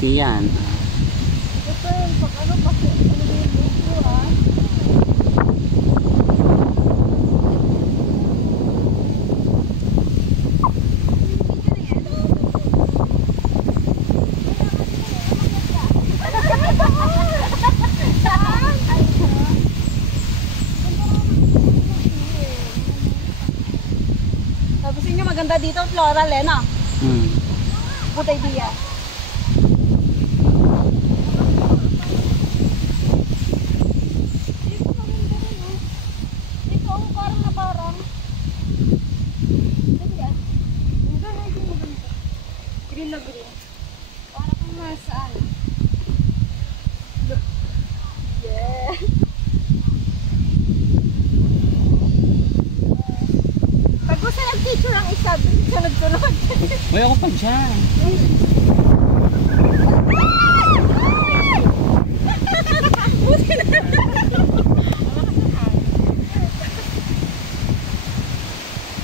Tasty yan. Ito yun, pag ano kasi, ano yung luto ah. Tapos yun yung maganda dito, floral eh, no? Good idea. Dito ang parang na parang. Ganyan. Ang ganda yung maganda. Green na green. Para kang nasaan. Yeah. Pag gusto nag-picture ang isa, sunod-sunod. Uy, ako pa dyan.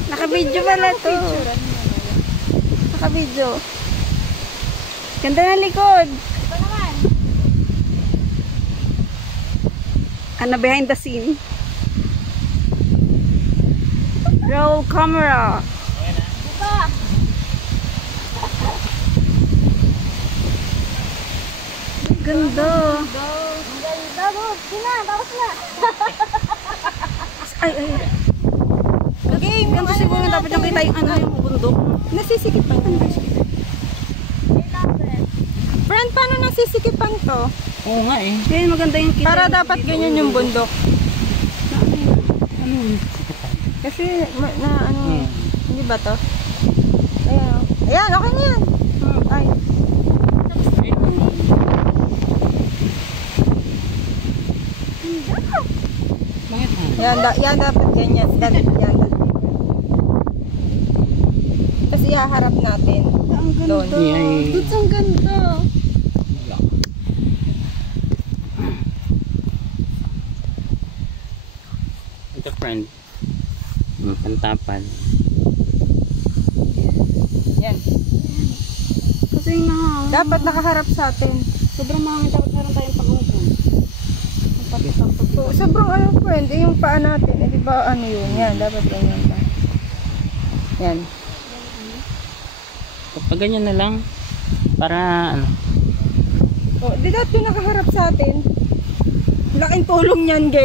Naka-video pala to. Naka-video. Ganda ng likod. Ito naman. Ano behind the scene? Roll camera. Ito. Ganda. Ganda mo. Sina, tapos na. Ay. Game, ganito siguro dapat yung kita yung ano yung bundok. Nasisikipan ka na. Friend, paano nasisikipan to? Oo nga eh. Ganyan maganda yung kita. Para dapat ganyan yung bundok. Ano yun? Kasi hindi ba to? Ayan. Ayan, okay na yan. Ay. Yan dapat ganyan. Yan. Tapos ihaharap natin. Ang ganda. Doon ang ganda. Ito friend. Pantapan. Yan. Kasi dapat nakaharap sa atin. Sobrang mahangin, dapat meron tayong pag-upo. Sobrang ano friend, yung paa natin, di ba ano yun? Yan, dapat ganyan lang. Yan. Kapag ganyan na lang, para ano? Di dapat yung nakaharap sa atin. Laking tulong yan, girl.